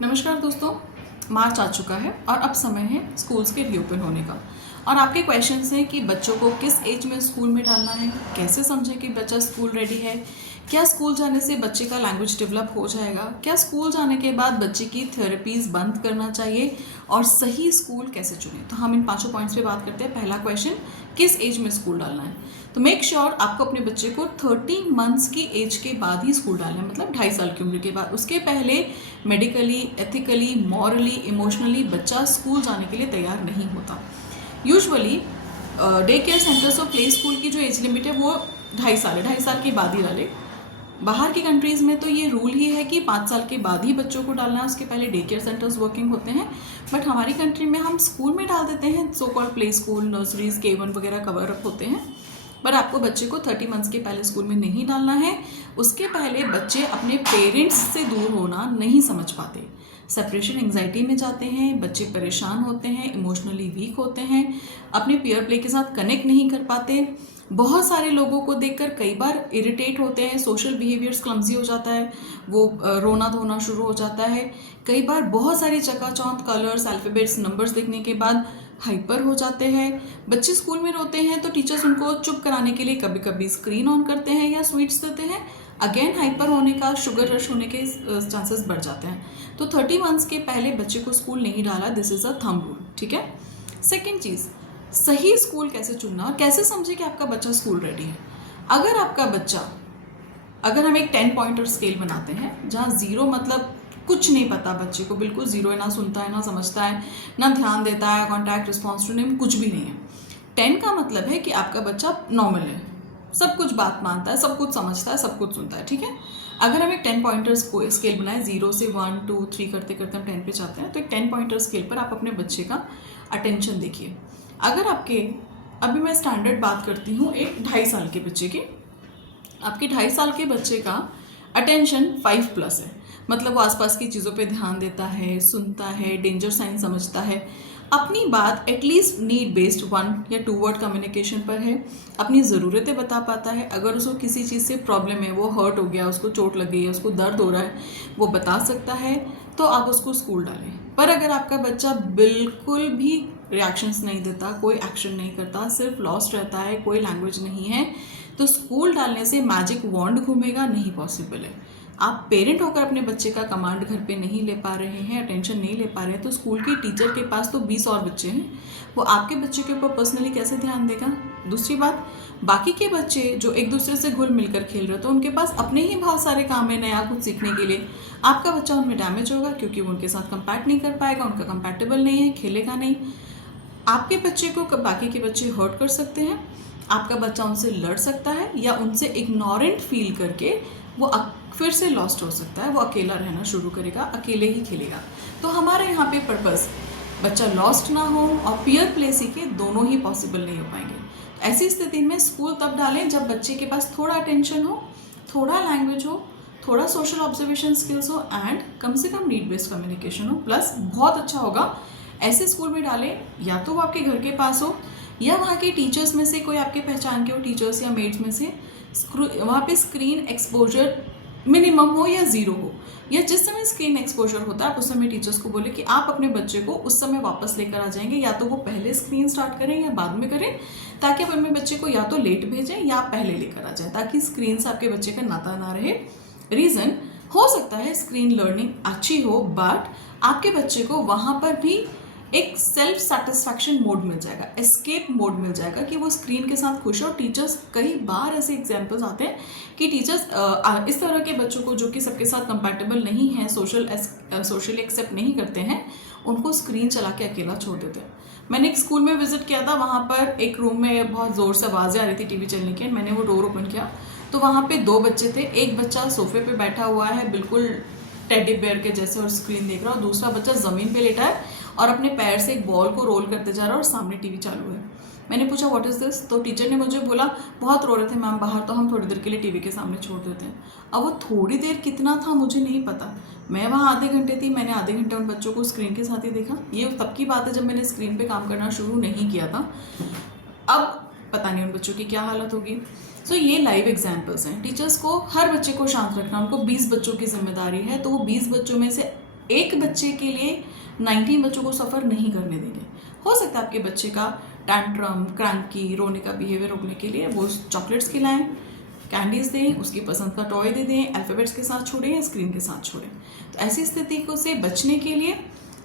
नमस्कार दोस्तों। मार्च आ चुका है और अब समय है स्कूल्स के रीओपन होने का। और आपके क्वेश्चंस हैं कि बच्चों को किस एज में स्कूल में डालना है, कैसे समझें कि बच्चा स्कूल रेडी है, क्या स्कूल जाने से बच्चे का लैंग्वेज डेवलप हो जाएगा, क्या स्कूल जाने के बाद बच्चे की थेरेपीज बंद करना चाहिए और सही स्कूल कैसे चुनें। तो हम इन पांचों पॉइंट्स पे बात करते हैं। पहला क्वेश्चन, किस एज में स्कूल डालना है। तो मेक श्योर आपको अपने बच्चे को 30 मंथ्स की एज के बाद ही स्कूल डालना है, मतलब 2.5 साल की उम्र के बाद। उसके पहले मेडिकली, एथिकली, मॉरली, इमोशनली बच्चा स्कूल जाने के लिए तैयार नहीं होता। यूजुअली डे केयर सेंटर्स और प्ले स्कूल की जो एज लिमिट है वो 2.5 साल है, 2.5 साल के बाद ही डाले। बाहर की कंट्रीज़ में तो ये रूल ही है कि 5 साल के बाद ही बच्चों को डालना है, उसके पहले डे केयर सेंटर्स वर्किंग होते हैं। बट हमारी कंट्री में हम स्कूल में डाल देते हैं, so called play school, nurseries, K1 वगैरह कवर अप होते हैं। पर आपको बच्चे को 30 मंथ्स के पहले स्कूल में नहीं डालना है। उसके पहले बच्चे अपने पेरेंट्स से दूर होना नहीं समझ पाते, सेपरेशन एंग्जाइटी में जाते हैं, बच्चे परेशान होते हैं, इमोशनली वीक होते हैं, अपने पीयर प्ले के साथ कनेक्ट नहीं कर पाते, बहुत सारे लोगों को देखकर कई बार इरिटेट होते हैं, सोशल बिहेवियर्स क्लमजी हो जाता है, वो रोना धोना शुरू हो जाता है। कई बार बहुत सारी चकाचौंध कलर्स, अल्फ़ाबेट्स, नंबर्स देखने के बाद हाइपर हो जाते हैं। बच्चे स्कूल में रोते हैं तो टीचर्स उनको चुप कराने के लिए कभी कभी स्क्रीन ऑन करते हैं या स्वीट्स देते हैं। अगेन हाइपर होने का, शुगर रश होने के चांसेस बढ़ जाते हैं। तो 30 मंथ्स के पहले बच्चे को स्कूल नहीं डाला, this is a thumb rule, ठीक है। सेकेंड चीज़, सही स्कूल कैसे चुनना और कैसे समझे कि आपका बच्चा स्कूल रेडी है। अगर आपका बच्चा, अगर हम एक 10 पॉइंटर स्केल बनाते हैं जहाँ 0 मतलब कुछ नहीं पता बच्चे को, बिल्कुल जीरो है, ना सुनता है, ना समझता है, ना ध्यान देता है, कॉन्टैक्ट, रिस्पॉन्स टू नेम कुछ भी नहीं है। 10 का मतलब है कि आपका बच्चा नॉर्मल है, सब कुछ बात मानता है, सब कुछ समझता है, सब कुछ सुनता है, ठीक है। अगर हम एक 10 पॉइंटर्स को स्केल बनाए, 0 से 1 2 3 करते करते हम 10 पे जाते हैं, तो एक 10 पॉइंटर स्केल पर आप अपने बच्चे का अटेंशन देखिए। अगर आपके, अभी मैं स्टैंडर्ड बात करती हूँ एक 2.5 साल के बच्चे की, आपके 2.5 साल के बच्चे का अटेंशन 5+ है, मतलब वो आसपास की चीज़ों पे ध्यान देता है, सुनता है, डेंजर साइन समझता है, अपनी बात एटलीस्ट नीड बेस्ड 1 या 2 वर्ड कम्युनिकेशन पर है, अपनी ज़रूरतें बता पाता है। अगर उसको किसी चीज़ से प्रॉब्लम है, वो हर्ट हो गया, उसको चोट लग गई है, उसको दर्द हो रहा है, वो बता सकता है, तो आप उसको स्कूल डालें। पर अगर आपका बच्चा बिल्कुल भी रिएक्शंस नहीं देता, कोई एक्शन नहीं करता, सिर्फ लॉस्ट रहता है, कोई लैंग्वेज नहीं है, तो स्कूल डालने से मैजिक वॉन्ड घूमेगा नहीं, पॉसिबल है। आप पेरेंट होकर अपने बच्चे का कमांड घर पे नहीं ले पा रहे हैं, अटेंशन नहीं ले पा रहे हैं, तो स्कूल के टीचर के पास तो 20 और बच्चे हैं, वो आपके बच्चे के ऊपर पर्सनली कैसे ध्यान देगा। दूसरी बात, बाकी के बच्चे जो एक दूसरे से घुल मिलकर खेल रहे, तो उनके पास अपने ही बहुत सारे काम है नया कुछ सीखने के लिए। आपका बच्चा उनमें डैमेज होगा क्योंकि वो उनके साथ कंपैट नहीं कर पाएगा, उनका कंपैटिबल नहीं है, खेलेगा नहीं। आपके बच्चे को बाकी के बच्चे हर्ट कर सकते हैं, आपका बच्चा उनसे लड़ सकता है, या उनसे इग्नोरेंट फील करके वो फिर से लॉस्ट हो सकता है, वो अकेला रहना शुरू करेगा, अकेले ही खेलेगा। तो हमारे यहाँ पे पर्पस बच्चा लॉस्ट ना हो और पीयर प्ले सीखे, दोनों ही पॉसिबल नहीं हो पाएंगे। ऐसी स्थिति में स्कूल तब डालें जब बच्चे के पास थोड़ा अटेंशन हो, थोड़ा लैंग्वेज हो, थोड़ा सोशल ऑब्जर्वेशन स्किल्स हो, एंड कम से कम नीड बेस्ड कम्युनिकेशन हो। प्लस बहुत अच्छा होगा ऐसे स्कूल में डालें, या तो वो आपके घर के पास हो, या वहाँ के टीचर्स में से कोई आपके पहचान के हो, टीचर्स या मेड्स में से, वहाँ पे स्क्रीन एक्सपोजर मिनिमम हो या 0 हो, या जिस समय स्क्रीन एक्सपोजर होता है आप उस समय टीचर्स को बोले कि आप अपने बच्चे को उस समय वापस लेकर आ जाएंगे, या तो वो पहले स्क्रीन स्टार्ट करें या बाद में करें, ताकि आप अपने बच्चे को या तो लेट भेजें या पहले लेकर आ जाएं, ताकि स्क्रीन से आपके बच्चे का नाता ना रहे। रीज़न हो सकता है स्क्रीन लर्निंग अच्छी हो, बट आपके बच्चे को वहाँ पर भी एक सेल्फ सेटिस्फैक्शन मोड मिल जाएगा, एस्केप मोड मिल जाएगा कि वो स्क्रीन के साथ खुश है। और टीचर्स, कई बार ऐसे एग्जांपल्स आते हैं कि टीचर्स इस तरह के बच्चों को जो कि सबके साथ कंपैटिबल नहीं हैं, सोशली एक्सेप्ट नहीं करते हैं, उनको स्क्रीन चला के अकेला छोड़ देते हैं। मैंने एक स्कूल में विजिट किया था, वहाँ पर एक रूम में बहुत ज़ोर से आवाज़ें आ रही थी टीवी चलने की। मैंने वो डोर ओपन किया तो वहाँ पे 2 बच्चे थे, एक बच्चा सोफे पे बैठा हुआ है बिल्कुल टेडी बेयर के जैसे और स्क्रीन देख रहा है, और दूसरा बच्चा ज़मीन पे लेटा है और अपने पैर से एक बॉल को रोल करते जा रहा है और सामने टीवी चालू है। मैंने पूछा व्हाट इज़ दिस, तो टीचर ने मुझे बोला बहुत रो रहे थे मैम बाहर, तो हम थोड़ी देर के लिए टीवी के सामने छोड़ देते हैं। अब वो थोड़ी देर कितना था मुझे नहीं पता, मैं वहाँ आधे घंटे थी, मैंने आधे घंटे उन बच्चों को स्क्रीन के साथ ही देखा। ये तब की बात है जब मैंने स्क्रीन पे काम करना शुरू नहीं किया था। अब पता नहीं उन बच्चों की क्या हालत होगी। सो ये लाइव एग्जाम्पल्स हैं। टीचर्स को हर बच्चे को शांत रखना, उनको 20 बच्चों की जिम्मेदारी है, तो वो 20 बच्चों में से एक बच्चे के लिए 19 बच्चों को सफ़र नहीं करने देंगे। हो सकता है आपके बच्चे का टैंट्रम, क्रैंकी, रोने का बिहेवियर रोकने के लिए वो चॉकलेट्स खिलाएं, कैंडीज दें, उसकी पसंद का टॉय दे दें, अल्फ़ाबेट्स के साथ छोड़ें या स्क्रीन के साथ छोड़ें। तो ऐसी स्थिति को से बचने के लिए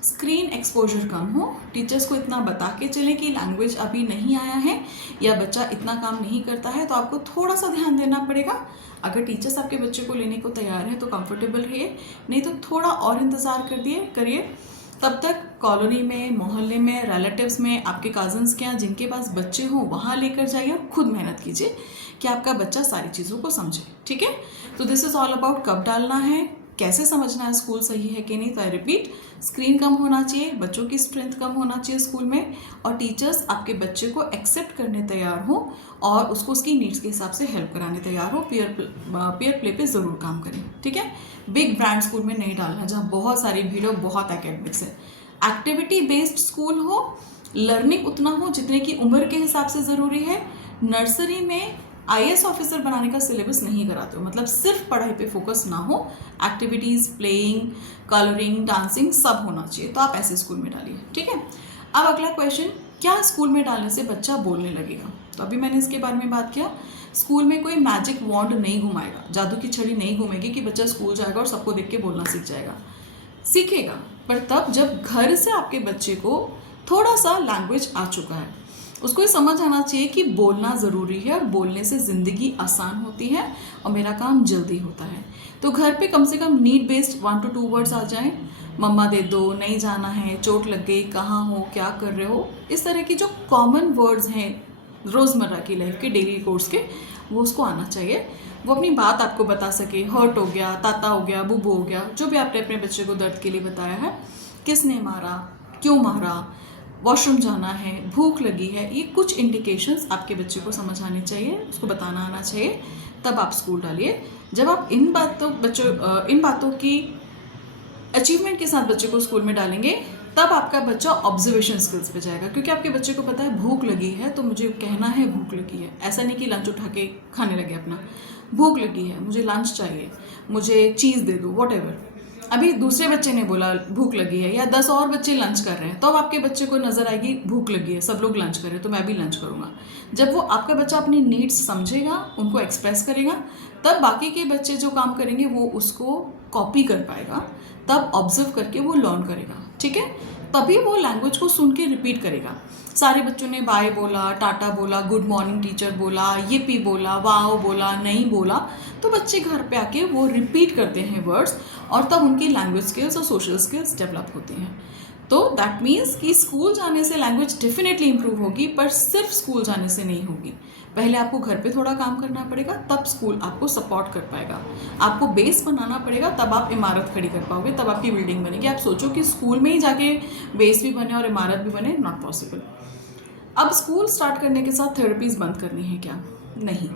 स्क्रीन एक्सपोजर कम हो, टीचर्स को इतना बता के चलें कि लैंग्वेज अभी नहीं आया है या बच्चा इतना काम नहीं करता है, तो आपको थोड़ा सा ध्यान देना पड़ेगा। अगर टीचर्स आपके बच्चे को लेने को तैयार हैं तो कंफर्टेबल रहिए, नहीं तो थोड़ा और इंतज़ार करिए। तब तक कॉलोनी में, मोहल्ले में, रिलेटिव्स में, आपके कज़न्स के यहाँ जिनके पास बच्चे हों वहाँ लेकर जाइए और खुद मेहनत कीजिए कि आपका बच्चा सारी चीज़ों को समझे। ठीक है, तो दिस इज़ ऑल अबाउट कब डालना है, कैसे समझना है स्कूल सही है कि नहीं। तो आई रिपीट, स्क्रीन कम होना चाहिए, बच्चों की स्ट्रेंथ कम होना चाहिए स्कूल में, और टीचर्स आपके बच्चे को एक्सेप्ट करने तैयार हो और उसको उसकी नीड्स के हिसाब से हेल्प कराने तैयार हो। पीयर प्ले पे ज़रूर काम करें। ठीक है, बिग ब्रांड स्कूल में नहीं डालना जहाँ बहुत सारी भीड़ हो, बहुत एकेडमिक्स है। एक्टिविटी बेस्ड स्कूल हो, लर्निंग उतना हो जितने की उम्र के हिसाब से ज़रूरी है। नर्सरी में IAS ऑफिसर बनाने का सिलेबस नहीं कराते हो, मतलब सिर्फ पढ़ाई पे फोकस ना हो, एक्टिविटीज़, प्लेइंग, कलरिंग, डांसिंग सब होना चाहिए, तो आप ऐसे स्कूल में डालिए। ठीक है, अब अगला क्वेश्चन, क्या स्कूल में डालने से बच्चा बोलने लगेगा? तो अभी मैंने इसके बारे में बात किया। स्कूल में कोई मैजिक वॉन्ड नहीं घुमाएगा, जादू की छड़ी नहीं घूमेगी कि बच्चा स्कूल जाएगा और सबको देख के बोलना सीख जाएगा। सीखेगा, पर तब जब घर से आपके बच्चे को थोड़ा सा लैंग्वेज आ चुका है, उसको ये समझ आना चाहिए कि बोलना ज़रूरी है और बोलने से ज़िंदगी आसान होती है और मेरा काम जल्दी होता है। तो घर पे कम से कम नीड बेस्ड 1 to 2 वर्ड्स आ जाएं। मम्मा दे दो, नहीं जाना है, चोट लग गई, कहाँ हो, क्या कर रहे हो, इस तरह की जो कॉमन वर्ड्स हैं रोज़मर्रा की लाइफ के, डेली कोर्स के, वो उसको आना चाहिए। वो अपनी बात आपको बता सके, हर्ट हो गया, ताता हो गया, बुबू हो गया, जो भी आपने अपने बच्चे को दर्द के लिए बताया है, किसने मारा, क्यों मारा, वॉशरूम जाना है, भूख लगी है, ये कुछ इंडिकेशंस आपके बच्चे को समझ आने चाहिए, उसको बताना आना चाहिए, तब आप स्कूल डालिए। जब आप इन बातों की अचीवमेंट के साथ बच्चे को स्कूल में डालेंगे, तब आपका बच्चा ऑब्जर्वेशन स्किल्स पे जाएगा, क्योंकि आपके बच्चे को पता है भूख लगी है तो मुझे कहना है भूख लगी है। ऐसा नहीं कि लंच उठा के खाने लगे अपना, भूख लगी है, मुझे लंच चाहिए, मुझे चीज़ दे दो, वॉटेवर। अभी दूसरे बच्चे ने बोला भूख लगी है, या 10 और बच्चे लंच कर रहे हैं, तो अब आपके बच्चे को नज़र आएगी भूख लगी है, सब लोग लंच कर रहे हैं तो मैं भी लंच करूँगा। जब वो आपका बच्चा अपनी नीड्स समझेगा, उनको एक्सप्रेस करेगा, तब बाकी के बच्चे जो काम करेंगे वो उसको कॉपी कर पाएगा, तब ऑब्जर्व करके वो लर्न करेगा। ठीक है, तभी वो लैंग्वेज को सुन के रिपीट करेगा। सारे बच्चों ने बाय बोला, टाटा बोला, गुड मॉर्निंग टीचर बोला, yippee बोला, वाओ बोला, नहीं बोला, तो बच्चे घर पे आके वो रिपीट करते हैं वर्ड्स, और तब उनकी लैंग्वेज स्किल्स और सोशल स्किल्स डेवलप होती हैं। तो दैट मीन्स कि स्कूल जाने से लैंग्वेज डेफिनेटली इंप्रूव होगी, पर सिर्फ स्कूल जाने से नहीं होगी। पहले आपको घर पे थोड़ा काम करना पड़ेगा, तब स्कूल आपको सपोर्ट कर पाएगा। आपको बेस बनाना पड़ेगा, तब आप इमारत खड़ी कर पाओगे, तब आपकी बिल्डिंग बनेगी। आप सोचो कि स्कूल में ही जाके बेस भी बने और इमारत भी बने, नॉट पॉसिबल। अब स्कूल स्टार्ट करने के साथ थेरेपीज बंद करनी है क्या? नहीं।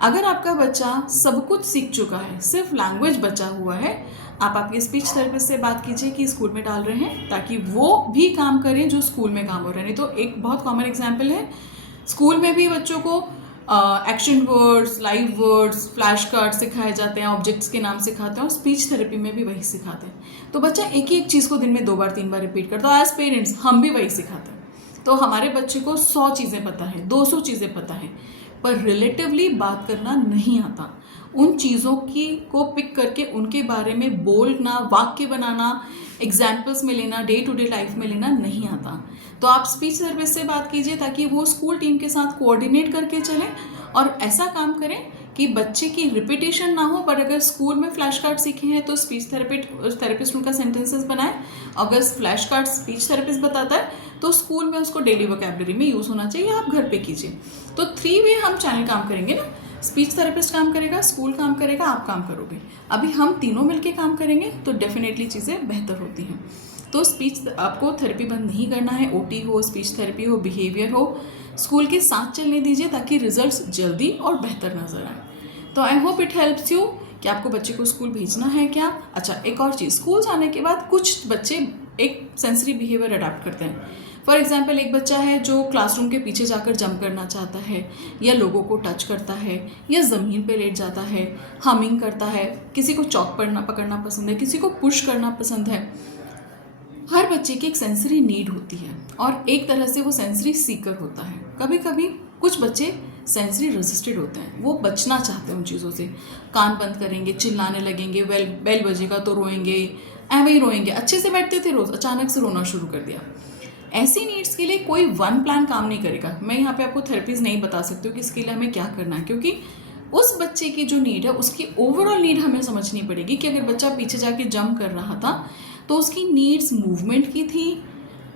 अगर आपका बच्चा सब कुछ सीख चुका है, सिर्फ लैंग्वेज बचा हुआ है, आप आपके स्पीच थेरेपिस्ट से बात कीजिए कि स्कूल में डाल रहे हैं, ताकि वो भी काम करें जो स्कूल में काम हो रहा है। नहीं तो एक बहुत कॉमन एग्जाम्पल है, स्कूल में भी बच्चों को action words, live words, flash card सिखाए जाते हैं, ऑब्जेक्ट्स के नाम सिखाते हैं, और स्पीच थेरेपी में भी वही सिखाते हैं। तो बच्चा एक ही एक चीज़ को दिन में 2 बार 3 बार रिपीट करता है। एज पेरेंट्स हम भी वही सिखाते हैं। तो हमारे बच्चे को 100 चीज़ें पता है, 200 चीज़ें पता है, पर रिलेटिवली बात करना नहीं आता। उन चीज़ों को पिक करके उनके बारे में बोलना, वाक्य बनाना, एग्जाम्पल्स में लेना, डे टू डे लाइफ में लेना नहीं आता। तो आप स्पीच थेरेपिस्ट से बात कीजिए, ताकि वो स्कूल टीम के साथ कोऑर्डिनेट करके चलें और ऐसा काम करें कि बच्चे की रिपीटेशन ना हो। पर अगर स्कूल में फ्लैश कार्ड सीखे हैं तो स्पीच थेरेपिस्ट उनका सेंटेंसेस बनाए। अगर फ्लैश कार्ड स्पीच थेरेपिस्ट बताता है तो स्कूल में उसको डेली वोकैबुलरी में यूज़ होना चाहिए, आप घर पे कीजिए। तो 3 वे हम चैनल काम करेंगे ना, स्पीच थेरेपिस्ट काम करेगा, स्कूल काम करेगा, आप काम करोगे। अभी हम तीनों मिलके काम करेंगे तो डेफिनेटली चीज़ें बेहतर होती हैं। तो स्पीच आपको थेरेपी बंद नहीं करना है, OT हो, स्पीच थेरेपी हो, बिहेवियर हो, स्कूल के साथ चलने दीजिए, ताकि रिजल्ट्स जल्दी और बेहतर नजर आए। तो आई होप इट हेल्प्स यू कि आपको बच्चे को स्कूल भेजना है क्या। अच्छा, एक और चीज़, स्कूल जाने के बाद कुछ बच्चे एक सेंसरी बिहेवियर अडॉप्ट करते हैं। फॉर एग्जाम्पल एक बच्चा है जो क्लासरूम के पीछे जाकर जंप करना चाहता है, या लोगों को टच करता है, या ज़मीन पे लेट जाता है, हमिंग करता है, किसी को चॉक पकड़ना पसंद है, किसी को पुश करना पसंद है। हर बच्चे की एक सेंसरी नीड होती है और एक तरह से वो सेंसरी सीकर होता है। कभी कभी कुछ बच्चे सेंसरी रेजिस्टेड होते हैं, वो बचना चाहते हैं उन चीज़ों से, कान बंद करेंगे, चिल्लाने लगेंगे, बेल बजेगा तो रोएंगे, ऐਵੇਂ ही रोएंगे। अच्छे से बैठते थे रोज़, अचानक से रोना शुरू कर दिया। ऐसी नीड्स के लिए कोई वन प्लान काम नहीं करेगा। मैं यहाँ पे आपको थेरेपीज नहीं बता सकती हूँ कि इसके लिए हमें क्या करना है, क्योंकि उस बच्चे की जो नीड है उसकी ओवरऑल नीड हमें समझनी पड़ेगी कि अगर बच्चा पीछे जाके जंप कर रहा था तो उसकी नीड्स मूवमेंट की थी,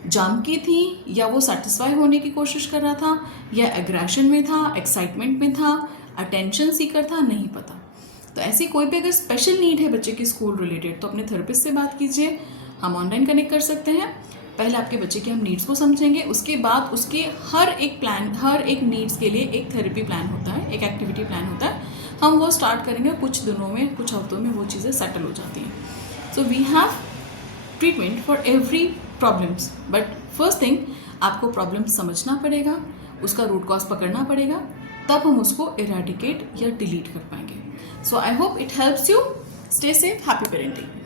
जंप की थी, या वो सेटिस्फाई होने की कोशिश कर रहा था, या एग्रेशन में था, एक्साइटमेंट में था, अटेंशन सीकर था, नहीं पता। तो ऐसी कोई भी अगर स्पेशल नीड है बच्चे की स्कूल रिलेटेड तो अपने थेरेपिस्ट से बात कीजिए। हम ऑनलाइन कनेक्ट कर सकते हैं। पहले आपके बच्चे के हम नीड्स को समझेंगे, उसके बाद उसके हर एक नीड्स के लिए एक थेरेपी प्लान होता है, एक एक्टिविटी प्लान होता है, हम वो स्टार्ट करेंगे। कुछ दिनों में, कुछ हफ्तों में वो चीज़ें सेटल हो जाती हैं। So we have treatment for every problems, but first thing आपको प्रॉब्लम समझना पड़ेगा, उसका रूट कॉज पकड़ना पड़ेगा, तब हम उसको इरेडिकेट या डिलीट कर पाएंगे। So I hope it helps you. Stay safe, happy parenting.